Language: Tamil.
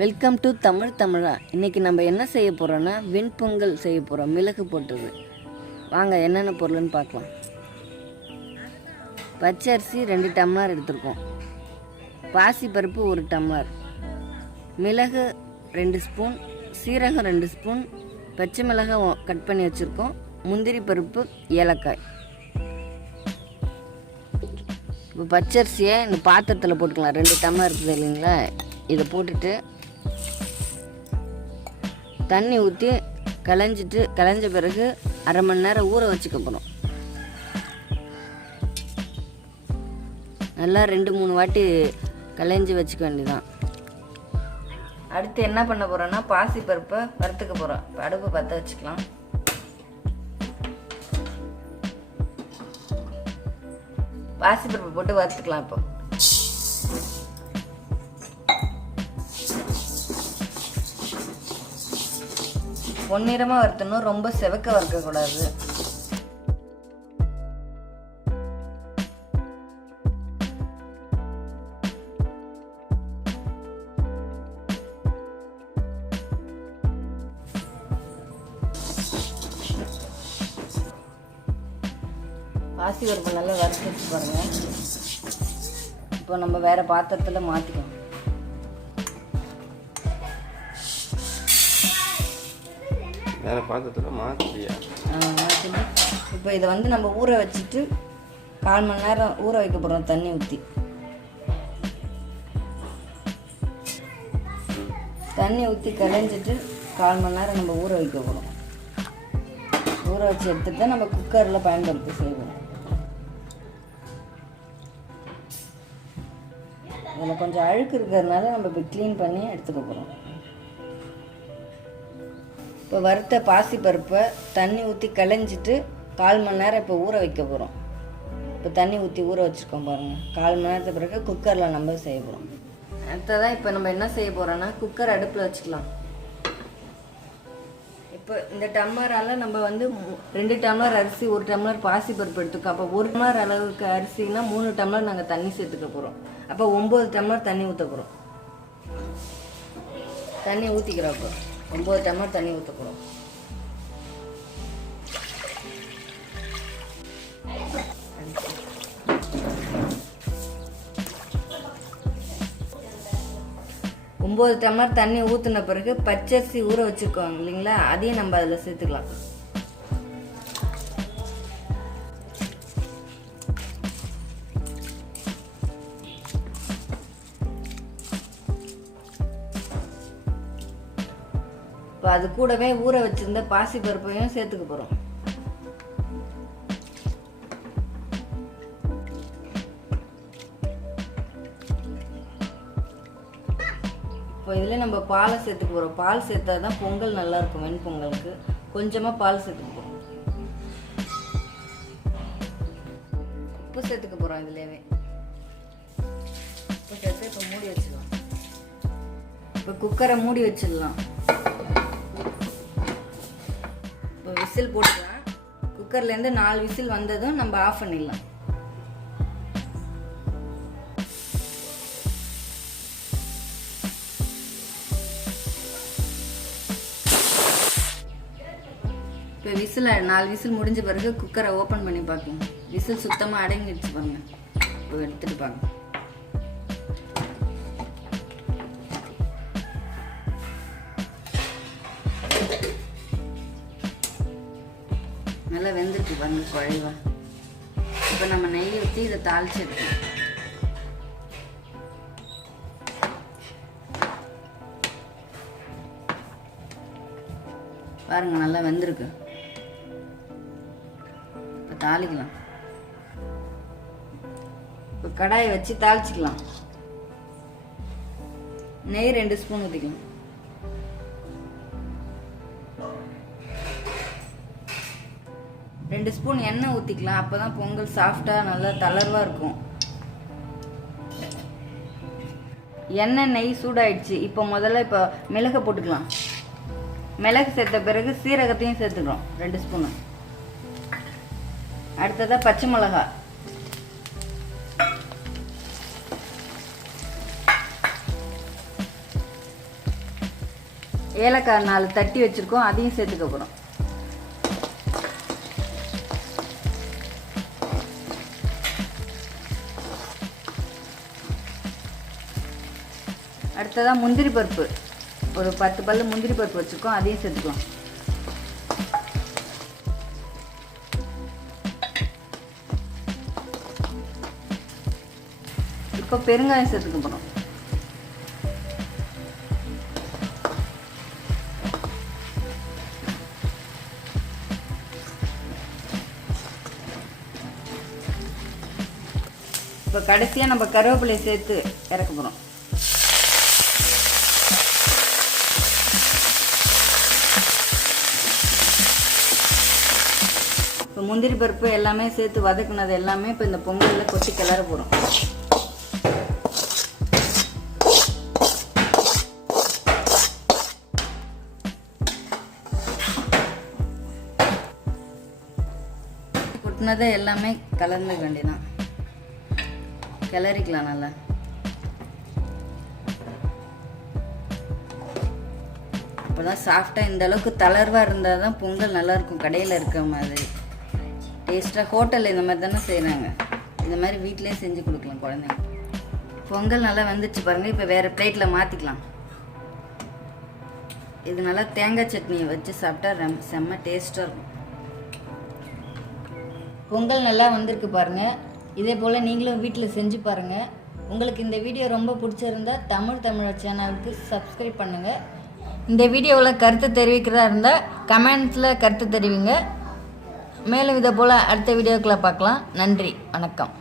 வெல்கம் டு தமிழா. இன்றைக்கி நம்ம என்ன செய்ய போகிறோன்னா வெண்பொங்கல் செய்ய போகிறோம். மிளகு போட்டது. வாங்க என்னென்ன பொருள்னு பார்க்கலாம். பச்சரிசி 2 டம்ளர் எடுத்துருக்கோம். பாசிப்பருப்பு 1 டம்ளர், மிளகு 2 ஸ்பூன், சீரகம் 2 ஸ்பூன், பச்சை மிளகாய் கட் பண்ணி வச்சுருக்கோம், முந்திரி பருப்பு, ஏலக்காய். இப்போ பச்சரிசியை இந்த பாத்திரத்தில் போட்டுக்கலாம். 2 டம்ளர் இருக்குது இல்லைங்களா, இதை போட்டுட்டு தண்ணி ஊற்றி களைஞ்ச பிறகு அரை மணி நேரம் ஊற வச்சுக்க போகிறோம். நல்லா 2-3 வாட்டி களைஞ்சி வச்சுக்க வேண்டியதான். அடுத்து என்ன பண்ண போகிறோன்னா பாசி பருப்பை வறுத்துக்க போகிறோம். இப்போ அடுப்பு பற்ற வச்சுக்கலாம். பாசி பருப்பை போட்டு வறுத்துக்கலாம். இப்போ பொன்னிறமாக வறுத்தணும், ரொம்ப செவக்க வறுக்கக்கூடாது. பாசி பருப்பு நல்லா வறுத்து வச்சு பாருங்க. இப்போ நம்ம வேற பாத்திரத்தில் மாற்றிக்கலாம். வேறு பாத்திரத்தில் மாற்றியா? மாற்றிட்டு இப்போ இதை நம்ம ஊற வச்சுட்டு 1/4 மணி நேரம் ஊற வைக்க போகிறோம். தண்ணி ஊற்றி களைஞ்சிட்டு 1/4 மணி நேரம் நம்ம ஊற வைக்க போகிறோம். ஊற வச்சு எடுத்துட்டு தான் நம்ம குக்கரில் பயன்படுத்தி செய்வோம். இதில் கொஞ்சம் அழுக்கு இருக்கிறதுனால நம்ம இப்போ க்ளீன் பண்ணி எடுத்துக்க போகிறோம். இப்போ வறுத்த பாசி பருப்பை தண்ணி ஊற்றி களைஞ்சிட்டு 1/4 மணி நேரம் இப்போ ஊற வைக்க போகிறோம். இப்போ தண்ணி ஊற்றி ஊற வச்சுருக்கோம் பாருங்கள். 1/4 மணி நேரத்துக்கு பிறகு குக்கரில் நம்ம செய்ய போகிறோம். அடுத்ததான் இப்போ நம்ம என்ன செய்ய போகிறோன்னா குக்கர் அடுப்பில் வச்சுக்கலாம். இப்போ இந்த டம்ளரால் நம்ம 2 டம்ளர் அரிசி 1 டம்ளர் பாசி பருப்பு எடுத்துக்கோம். அப்போ 1 டம்ளர் அளவுக்கு அரிசினா 3 டம்ளர் நாங்கள் தண்ணி சேர்த்துக்க போகிறோம். அப்போ 9 டம்ளர் தண்ணி ஊற்ற போகிறோம். தண்ணி ஊற்றிக்கிறோம். அப்போ 9 டம்ளர் தண்ணி ஊற்ற போகிறோம். ஒம்பது டம்ளர் தண்ணி ஊற்றின பிறகு பச்சரிசி ஊற வச்சுருக்கோம் இல்லைங்களா, அதையும் நம்ம அதில் சேர்த்துக்கலாம். இப்போ அது கூடவே ஊற வச்சிருந்த பாசி பருப்பையும் சேர்த்துக்க போகிறோம். இப்போ இதில் நம்ம பாலை சேர்த்துக்க போகிறோம். பால் சேர்த்தா தான் பொங்கல் நல்லாயிருக்கும். வெண்பொங்கலுக்கு கொஞ்சமாக பால் சேர்த்துக்க போகிறோம். உப்பு சேர்த்துக்க போகிறோம். இதுலேயே உப்பு சேர்த்து இப்போ மூடி வச்சிடலாம். இப்போ குக்கரை மூடி வச்சிடலாம். இப்போ விசில் போட்டுக்கலாம். குக்கர்லேருந்து 4 விசில் வந்ததும் நம்ம ஆஃப் பண்ணிடலாம். இப்போ 4 விசில் முடிஞ்ச பிறகு குக்கரை ஓப்பன் பண்ணி பார்க்கணும். விசில் சுத்தமாக அடங்கிடுச்சு பாருங்க. இப்போ எடுத்துட்டு பாருங்க. நல்லா வெந்திருக்கு பாருங்க குழைவா. இப்போ நம்ம நெய் ஊற்றி இதை தாளிச்சு எடுக்கணும். பாருங்க நல்லா வெந்திருக்கு. இப்போ தாளிக்கலாம். இப்போ கடாயை வச்சு தாளிச்சிக்கலாம். நெய் 2 ஸ்பூன் ஊற்றிக்கலாம். ரெண்டு ஸ்பூன் எண்ணெய் ஊற்றிக்கலாம். அப்போ தான் பொங்கல் சாஃப்டாக நல்லா தளர்வாக இருக்கும். எண்ணெய் நெய் சூடாயிடுச்சு. இப்போ முதல்ல மிளகை போட்டுக்கலாம். மிளகு சேர்த்த பிறகு சீரகத்தையும் சேர்த்துக்கிறோம் 2 ஸ்பூனு. அடுத்ததாக பச்சை மிளகா ஏலக்காய் 4 தட்டி வச்சுருக்கோம், அதையும் சேர்த்துக்க போகிறோம். அடுத்ததாக முந்திரி பருப்பு, ஒரு 10 பல்லு முந்திரி பருப்பு வச்சுருக்கோம், அதையும் சேர்த்துக்கலாம். இப்போ பெருங்காயம் சேர்த்துக்க போகிறோம். இப்போ கடைசியாக நம்ம கருவேப்பிலையை சேர்த்து இறக்க போகிறோம். இப்போ முந்திரி பருப்பு எல்லாமே சேர்த்து வதக்குனது எல்லாமே இப்போ இந்த பொங்கலில் கொட்டி கிளற போகிறோம். கொட்டினதை எல்லாமே கலந்து வேண்டியதான், கிளறிக்கலாம் நல்லா. அப்போதான் சாஃப்டாக இந்த அளவுக்கு தளர்வாக இருந்தால் தான் பொங்கல் நல்லாயிருக்கும். கடையில் இருக்கிற மாதிரி டேஸ்ட்டாக ஹோட்டலில் இந்த மாதிரி தானே செய்கிறாங்க, இந்த மாதிரி வீட்டிலே செஞ்சு கொடுக்கலாம் குழந்தைங்க. பொங்கல் நல்லா வந்துச்சு பாருங்கள். இப்போ வேறு பிளேட்டில் மாற்றிக்கலாம். இது நல்லா தேங்காய் சட்னியை வச்சு சாப்பிட்டா செம்ம டேஸ்ட்டாக இருக்கும். பொங்கல் நல்லா வந்திருக்கு பாருங்கள். இதே போல் நீங்களும் வீட்டில் செஞ்சு பாருங்கள். உங்களுக்கு இந்த வீடியோ ரொம்ப பிடிச்சிருந்தா தமிழர் சேனலுக்கு சப்ஸ்கிரைப் பண்ணுங்கள். இந்த வீடியோவில் கருத்து தெரிவிக்கிறதா இருந்தால் கமெண்ட்ஸில் கருத்து தெரிவிங்க. மேலும் இதை போல் அடுத்த வீடியோக்களை பார்க்கலாம். நன்றி, வணக்கம்.